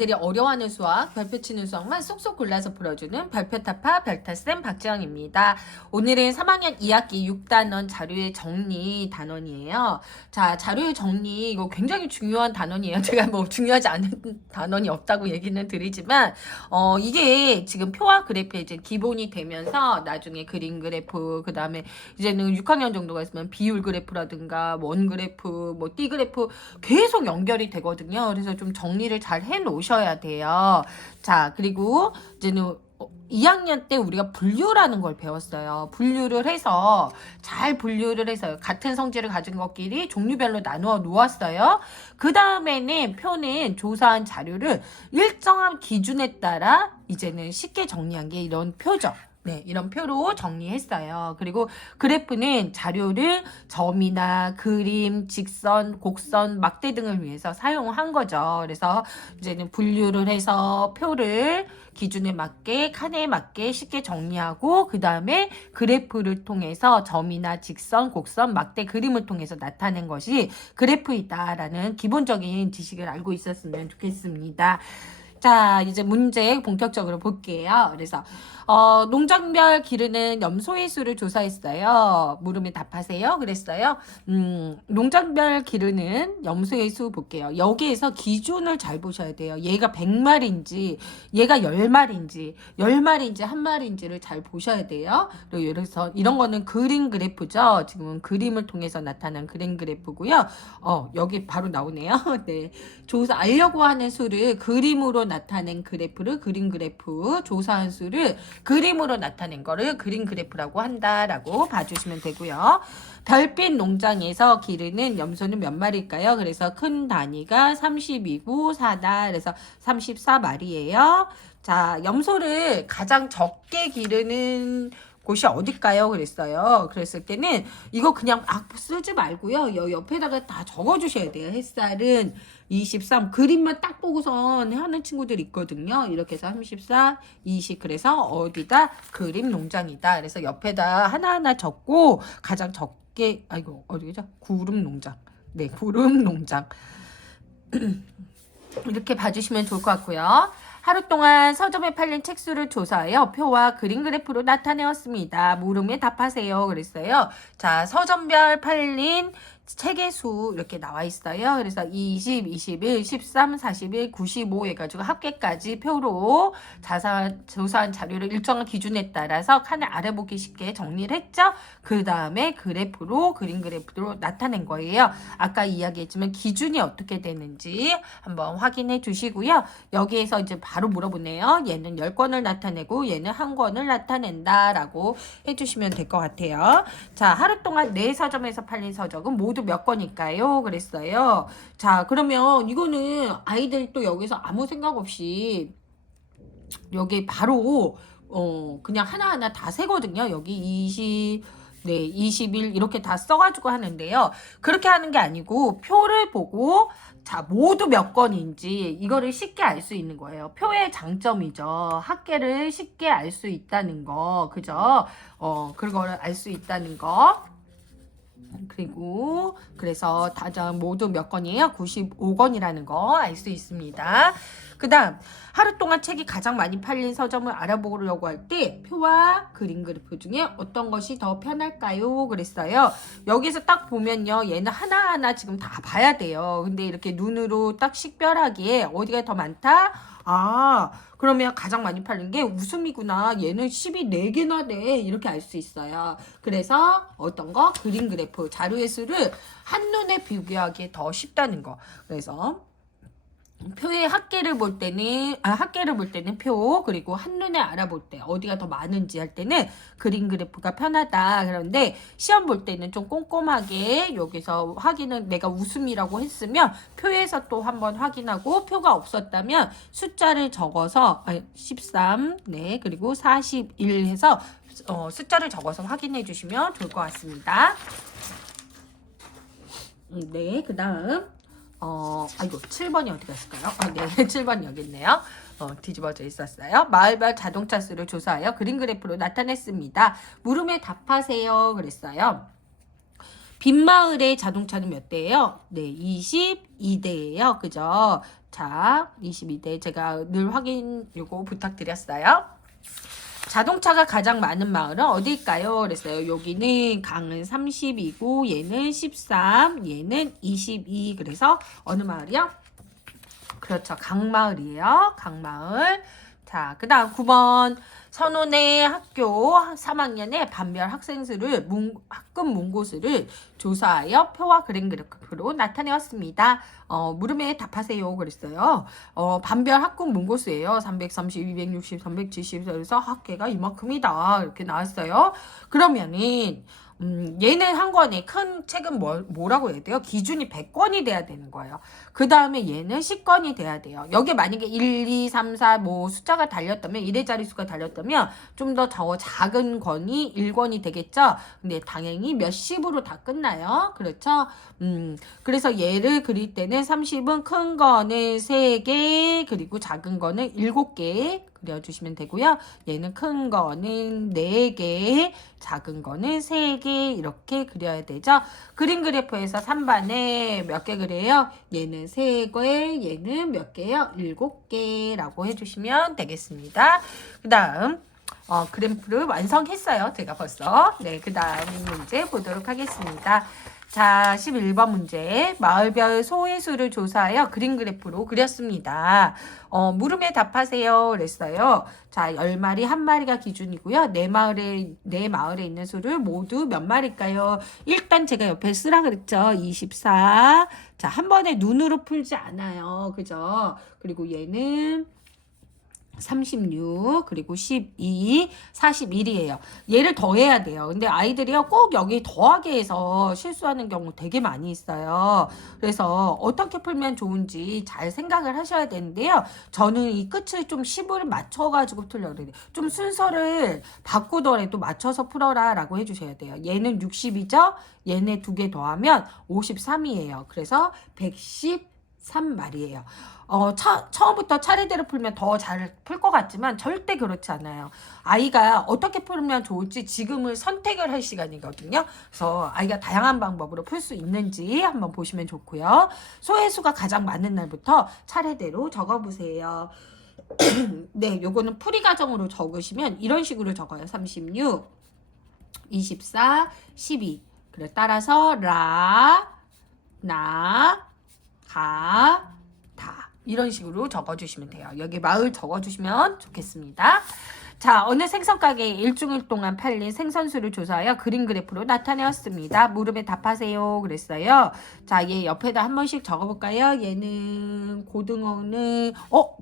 아이들이 어려워하는 수학, 별표 치는 수학만 쏙쏙 골라서 풀어주는 별표타파 별타쌤 박지영입니다. 오늘은 3학년 2학기 6단원 자료의 정리 단원이에요. 자, 자료의 정리 이거 굉장히 중요한 단원이에요. 제가 뭐 중요하지 않은 단원이 없다고 얘기는 드리지만 이게 지금 표와 그래프의 이제 기본이 되면서 나중에 그림 그래프, 그 다음에 이제는 6학년 정도가 있으면 비율 그래프라든가 원 그래프, 뭐 띠 그래프 계속 연결이 되거든요. 그래서 좀 정리를 잘 해 놓으셔야 돼요. 자, 그리고 이제는 2학년 때 우리가 분류라는 걸 배웠어요. 분류를 해서 잘 분류를 해서 같은 성질을 가진 것끼리 종류별로 나누어 놓았어요. 그 다음에는 표는 조사한 자료를 일정한 기준에 따라 이제는 쉽게 정리한 게 이런 표죠. 네, 이런 표로 정리했어요. 그리고 그래프는 자료를 점이나 그림, 직선, 곡선, 막대 등을 위해서 사용한 거죠. 그래서 이제는 분류를 해서 표를 기준에 맞게, 칸에 맞게 쉽게 정리하고 그 다음에 그래프를 통해서 점이나 직선, 곡선, 막대, 그림을 통해서 나타낸 것이 그래프이다라는 기본적인 지식을 알고 있었으면 좋겠습니다. 자, 이제 문제 본격적으로 볼게요. 그래서 농장별 기르는 염소의 수를 조사했어요. 물음에 답하세요. 그랬어요. 농장별 기르는 염소의 수 볼게요. 여기에서 기준을 잘 보셔야 돼요. 얘가 100마리인지 얘가 10마리인지 10마리인지 1마리인지를 잘 보셔야 돼요. 그리고 그래서 이런 거는 그림 그래프죠. 지금은 그림을 통해서 나타난 그림 그래프고요. 여기 바로 나오네요. 네. 알려고 하는 수를 그림으로 나타낸 그래프를 그림 그래프, 조사한 수를 그림으로 나타낸 거를 그림 그래프라고 한다라고 봐주시면 되고요. 별빛 농장에서 기르는 염소는 몇 마리일까요? 그래서 큰 단위가 32고 4다. 그래서 34마리예요. 자, 염소를 가장 적게 기르는 곳이 어딜까요? 그랬어요. 그랬을 때는 이거 그냥 쓰지 말고요. 옆에다가 다 적어주셔야 돼요. 햇살은 23 그림만 딱 보고선 하는 친구들 있거든요. 이렇게 해서 34, 20 그래서 어디다? 그림 농장이다. 그래서 옆에다 하나하나 적고 가장 적게 어디죠? 구름 농장. 네, 구름 농장. 이렇게 봐주시면 좋을 것 같고요. 하루 동안 서점에 팔린 책 수를 조사하여 표와 그림 그래프로 나타내었습니다. 물음에 답하세요. 그랬어요. 자, 서점별 팔린 책의 수 이렇게 나와 있어요. 그래서 20, 21, 13, 41, 95 해가지고 합계까지 표로 조사한 자료를 일정한 기준에 따라서 칸에 아래 보기 쉽게 정리를 했죠. 그 다음에 그래프로 그림 그래프로 나타낸 거예요. 아까 이야기했지만 기준이 어떻게 되는지 한번 확인해 주시고요. 여기에서 이제 바로 물어보네요. 얘는 10권을 나타내고 얘는 1권을 나타낸다 라고 해주시면 될 것 같아요. 자, 하루 동안 네 서점에서 팔린 서적은 모두 몇 권일까요? 그랬어요. 자, 그러면 이거는 아이들 또 여기서 아무 생각 없이 여기 바로 그냥 하나하나 다 세거든요. 여기 20, 네, 21 이렇게 다 써가지고 하는데요. 그렇게 하는 게 아니고 표를 보고 자, 모두 몇 건인지 이거를 쉽게 알 수 있는 거예요. 표의 장점이죠. 합계를 쉽게 알 수 있다는 거. 그죠? 그거를 알 수 있다는 거. 그리고 그래서 다전 모두 몇 건이에요? 95건이라는 거 알 수 있습니다. 그 다음 하루 동안 책이 가장 많이 팔린 서점을 알아보려고 할 때 표와 그림 그래프 중에 어떤 것이 더 편할까요? 그랬어요. 여기서 딱 보면요. 얘는 하나하나 지금 다 봐야 돼요. 근데 이렇게 눈으로 딱 식별하기에 어디가 더 많다? 그러면 가장 많이 팔린 게 웃음이구나. 얘는 10이 4개나 돼. 이렇게 알 수 있어요. 그래서 어떤 거? 그림 그래프. 자료의 수를 한눈에 비교하기에 더 쉽다는 거. 그래서 표의 합계를 볼 때는 표, 그리고 한눈에 알아볼 때 어디가 더 많은지 할 때는 그림 그래프가 편하다. 그런데 시험 볼 때는 좀 꼼꼼하게 여기서 확인을 내가 웃음이라고 했으면 표에서 또 한번 확인하고 표가 없었다면 숫자를 적어서 13, 네, 그리고 41 해서 숫자를 적어서 확인해 주시면 좋을 것 같습니다. 네, 그 다음 7번이 어디 갔을까요? 네, 7번이 여기 있네요. 뒤집어져 있었어요. 마을별 자동차 수를 조사하여 그림 그래프로 나타냈습니다. 물음에 답하세요. 그랬어요. 빈마을의 자동차는 몇 대예요? 네, 22대예요. 그죠? 자, 22대 제가 늘 확인 요거 부탁드렸어요. 자동차가 가장 많은 마을은 어디일까요? 그랬어요. 여기는 강은 30이고 얘는 13, 얘는 22. 그래서 어느 마을이요? 그렇죠. 강마을이에요. 강마을. 자, 그 다음 9번. 선원의 학교 3학년의 반별 학생 수를 학급 문고수를 조사하여 표와 그림 그래프로 나타내었습니다. 물음에 답하세요. 그랬어요. 반별 학급 문고수예요. 330, 260, 370. 그래서 합계가 이만큼이다. 이렇게 나왔어요. 그러면은 얘는 한 권에 큰 책은 뭐라고 해야 돼요? 기준이 100권이 돼야 되는 거예요. 그 다음에 얘는 10권이 돼야 돼요. 여기에 만약에 1, 2, 3, 4 뭐 숫자가 달렸다면 1의 자릿수가 달렸다면 좀 더 작은 권이 1권이 되겠죠? 근데 당연히 몇십으로 다 끝나요. 그렇죠? 그래서 얘를 그릴 때는 30은 큰 거는 3개 그리고 작은 거는 7개 그려주시면 되고요. 얘는 큰 거는 4개, 작은 거는 3개 이렇게 그려야 되죠. 그림 그래프에서 3반에 몇 개 그래요? 얘는 3개, 얘는 몇 개요? 7개라고 해주시면 되겠습니다. 그 다음 그래프를 완성했어요. 제가 벌써. 네, 그 다음 문제 보도록 하겠습니다. 자, 11번 문제. 마을별 소의 수를 조사하여 그림 그래프로 그렸습니다. 물음에 답하세요. 그랬어요. 자, 10마리, 1마리가 기준이고요. 네 마을에 있는 수를 모두 몇 마리일까요? 일단 제가 옆에 쓰라 그랬죠. 24. 자, 한 번에 눈으로 풀지 않아요. 그죠? 그리고 얘는 36 그리고 12 41이에요. 얘를 더해야 돼요. 근데 아이들이요 꼭 여기 더하기 해서 실수하는 경우 되게 많이 있어요. 그래서 어떻게 풀면 좋은지 잘 생각을 하셔야 되는데요. 저는 이 끝을 좀 10을 맞춰가지고 풀려고 그래요. 좀 순서를 바꾸더라도 맞춰서 풀어라 라고 해주셔야 돼요. 얘는 60이죠. 얘네 2개 더하면 53이에요. 그래서 113말이에요. 처음부터 차례대로 풀면 더 잘 풀 것 같지만 절대 그렇지 않아요. 아이가 어떻게 풀면 좋을지 지금을 선택을 할 시간이거든요. 그래서 아이가 다양한 방법으로 풀 수 있는지 한번 보시면 좋고요. 소의 수가 가장 많은 날부터 차례대로 적어보세요. 네, 요거는 풀이 과정으로 적으시면 이런 식으로 적어요. 36, 24, 12. 그래 따라서 나, 가, 다. 이런 식으로 적어주시면 돼요. 여기 마을 적어주시면 좋겠습니다. 자, 어느 생선가게에 일주일 동안 팔린 생선수를 조사하여 그림 그래프로 나타내었습니다. 물음에 답하세요. 그랬어요. 자, 얘 옆에다 한 번씩 적어볼까요? 얘는 고등어는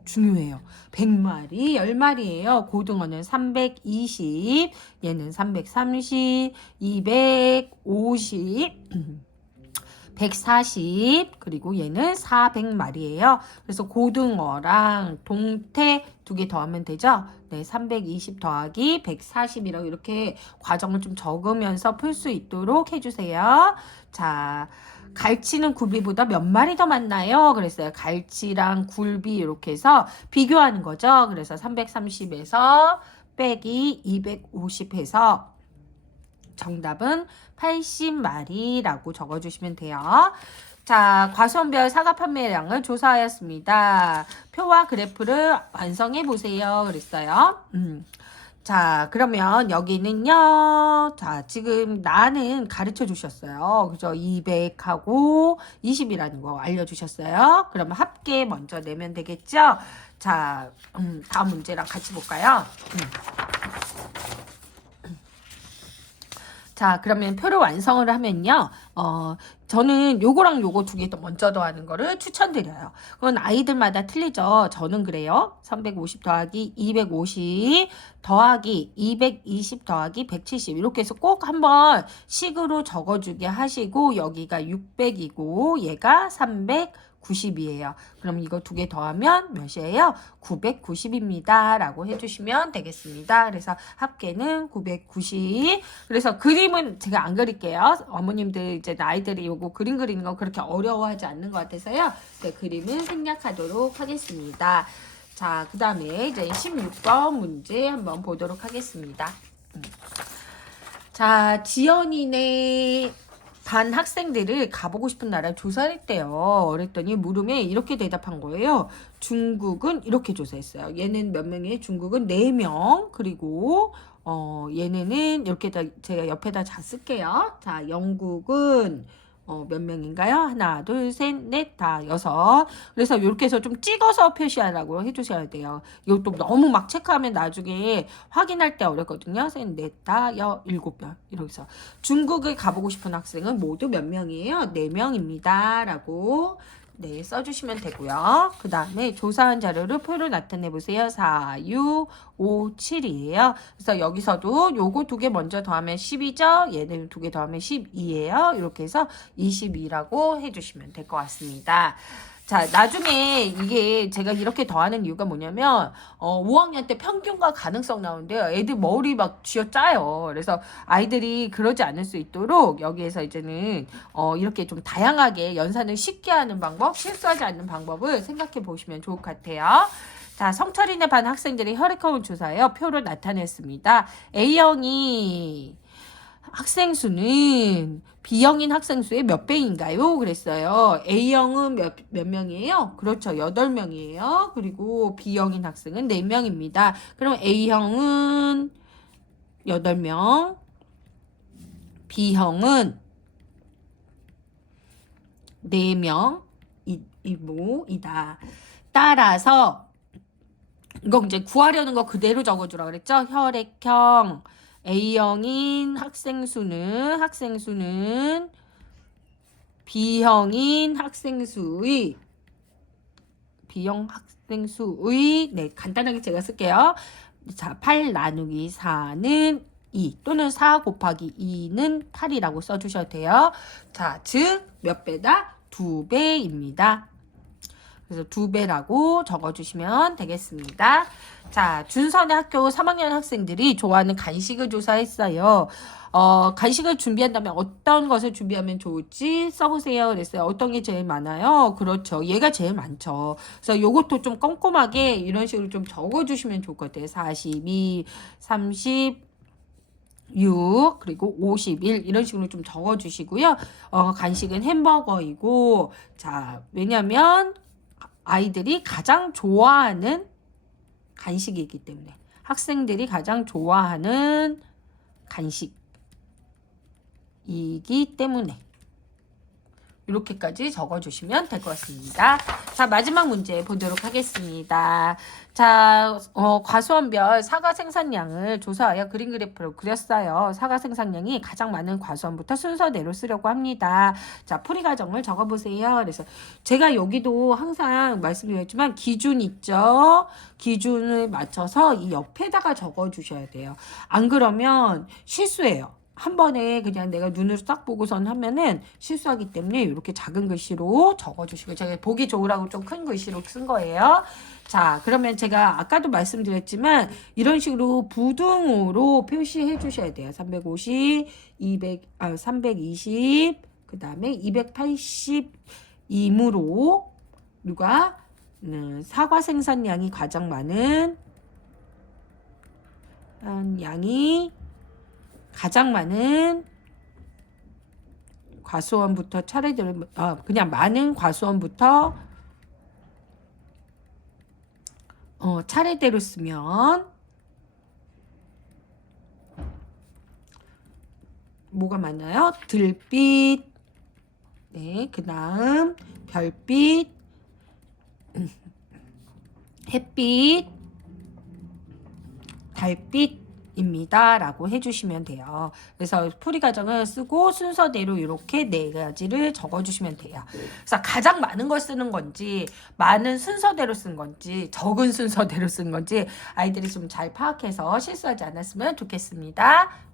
중요해요. 100마리, 10마리예요. 고등어는 320, 얘는 330, 250 140 그리고 얘는 400마리예요. 그래서 고등어랑 동태 2개 더하면 되죠. 네, 320 더하기 140이라고 이렇게 과정을 좀 적으면서 풀 수 있도록 해주세요. 자, 갈치는 굴비보다 몇 마리 더 많나요? 그랬어요. 갈치랑 굴비 이렇게 해서 비교하는 거죠. 그래서 330에서 빼기 250 해서 정답은 80마리라고 적어주시면 돼요. 자, 과수원별 사과 판매량을 조사하였습니다. 표와 그래프를 완성해 보세요. 그랬어요. 자, 그러면 여기는요. 자, 지금 나는 가르쳐 주셨어요. 그죠? 200하고 20이라는 거 알려주셨어요. 그러면 합계 먼저 내면 되겠죠? 자, 다음 문제랑 같이 볼까요? 자, 그러면 표를 완성을 하면요. 저는 요거랑 요거 2개 더 먼저 더하는 거를 추천드려요. 그건 아이들마다 틀리죠. 저는 그래요. 350 더하기 250 더하기 220 더하기 170 이렇게 해서 꼭 한번 식으로 적어주게 하시고 여기가 600이고 얘가 390이에요. 그럼 이거 2개 더하면 몇이에요? 990입니다. 라고 해주시면 되겠습니다. 그래서 합계는 990. 그래서 그림은 제가 안 그릴게요. 어머님들 이제 아이들이 요거 그림 그리는 거 그렇게 어려워하지 않는 것 같아서요. 네, 그림은 생략하도록 하겠습니다. 자, 그 다음에 이제 16번 문제 한번 보도록 하겠습니다. 자, 지연이네. 반 학생들을 가보고 싶은 나라 조사했대요. 그랬더니 물음에 이렇게 대답한 거예요. 중국은 이렇게 조사했어요. 얘는 몇 명이에요? 중국은 4명. 그리고 얘네는 이렇게 다 제가 옆에다 다 쓸게요. 자, 영국은 몇 명인가요? 하나, 둘, 셋, 넷, 다, 6. 그래서 이렇게 해서 좀 찍어서 표시하라고 해주셔야 돼요. 이것도 너무 막 체크하면 나중에 확인할 때 어렵거든요. 셋, 넷, 다, 7명. 이렇게 해서 중국을 가보고 싶은 학생은 모두 몇 명이에요? 4명입니다. 라고 네, 써주시면 되고요. 그 다음에 조사한 자료를 표로 나타내 보세요. 4, 6, 5, 7이에요. 그래서 여기서도 요거 2개 먼저 더하면 10이죠. 얘는 2개 더하면 12예요. 이렇게 해서 22라고 해주시면 될 것 같습니다. 자, 나중에 이게 제가 이렇게 더하는 이유가 뭐냐면 5학년 때 평균과 가능성 나오는데요. 애들 머리 막 쥐어짜요. 그래서 아이들이 그러지 않을 수 있도록 여기에서 이제는 이렇게 좀 다양하게 연산을 쉽게 하는 방법, 실수하지 않는 방법을 생각해 보시면 좋을 것 같아요. 자, 성철이네 반 학생들이 혈액형을 조사하여 표로 나타냈습니다. A형이 학생 수는 B형인 학생 수의 몇 배인가요? 그랬어요. A형은 몇 명이에요? 그렇죠. 8명이에요. 그리고 B형인 학생은 4명입니다. 그럼 A형은 8명, B형은 4명, 이다. 따라서 이거 이제 구하려는 거 그대로 적어주라 그랬죠? 혈액형 A형인 학생 수는 B형 학생 수의 네, 간단하게 제가 쓸게요. 자, 8 나누기 4는 2 또는 4 곱하기 2는 8이라고 써주셔도 돼요. 자, 즉 몇 배다? 2배입니다. 그래서 2배라고 적어주시면 되겠습니다. 자, 준선의 학교 3학년 학생들이 좋아하는 간식을 조사했어요. 간식을 준비한다면 어떤 것을 준비하면 좋을지 써보세요. 그랬어요. 어떤 게 제일 많아요? 그렇죠. 얘가 제일 많죠. 그래서 요것도 좀 꼼꼼하게 이런 식으로 좀 적어주시면 좋을 것 같아요. 42, 36 그리고 51 이런 식으로 좀 적어주시고요. 간식은 햄버거이고 자, 왜냐면 아이들이 가장 좋아하는 간식이기 때문에 학생들이 가장 좋아하는 간식이기 때문에 이렇게까지 적어주시면 될 것 같습니다. 자, 마지막 문제 보도록 하겠습니다. 자, 과수원별 사과 생산량을 조사하여 그림 그래프로 그렸어요. 사과 생산량이 가장 많은 과수원부터 순서대로 쓰려고 합니다. 자, 풀이 과정을 적어보세요. 그래서 제가 여기도 항상 말씀드렸지만 기준 있죠? 기준을 맞춰서 이 옆에다가 적어주셔야 돼요. 안 그러면 실수해요. 한 번에 그냥 내가 눈으로 딱 보고선 하면은 실수하기 때문에 이렇게 작은 글씨로 적어주시고 제가 보기 좋으라고 좀 큰 글씨로 쓴 거예요. 자, 그러면 제가 아까도 말씀드렸지만 이런 식으로 부등호로 표시해 주셔야 돼요. 350, 320, 그 다음에 280이므로 누가 사과 생산량이 가장 많은 가장 많은 과수원부터 차례대로 그냥 많은 과수원부터 차례대로 쓰면 뭐가 많나요? 들빛, 네, 그 다음 별빛, 햇빛, 달빛 입니다 라고 해주시면 돼요. 그래서 풀이 과정을 쓰고 순서대로 이렇게 4가지를 적어주시면 돼요. 그래서 가장 많은 걸 쓰는 건지 많은 순서대로 쓴 건지 적은 순서대로 쓴 건지 아이들이 좀 잘 파악해서 실수하지 않았으면 좋겠습니다.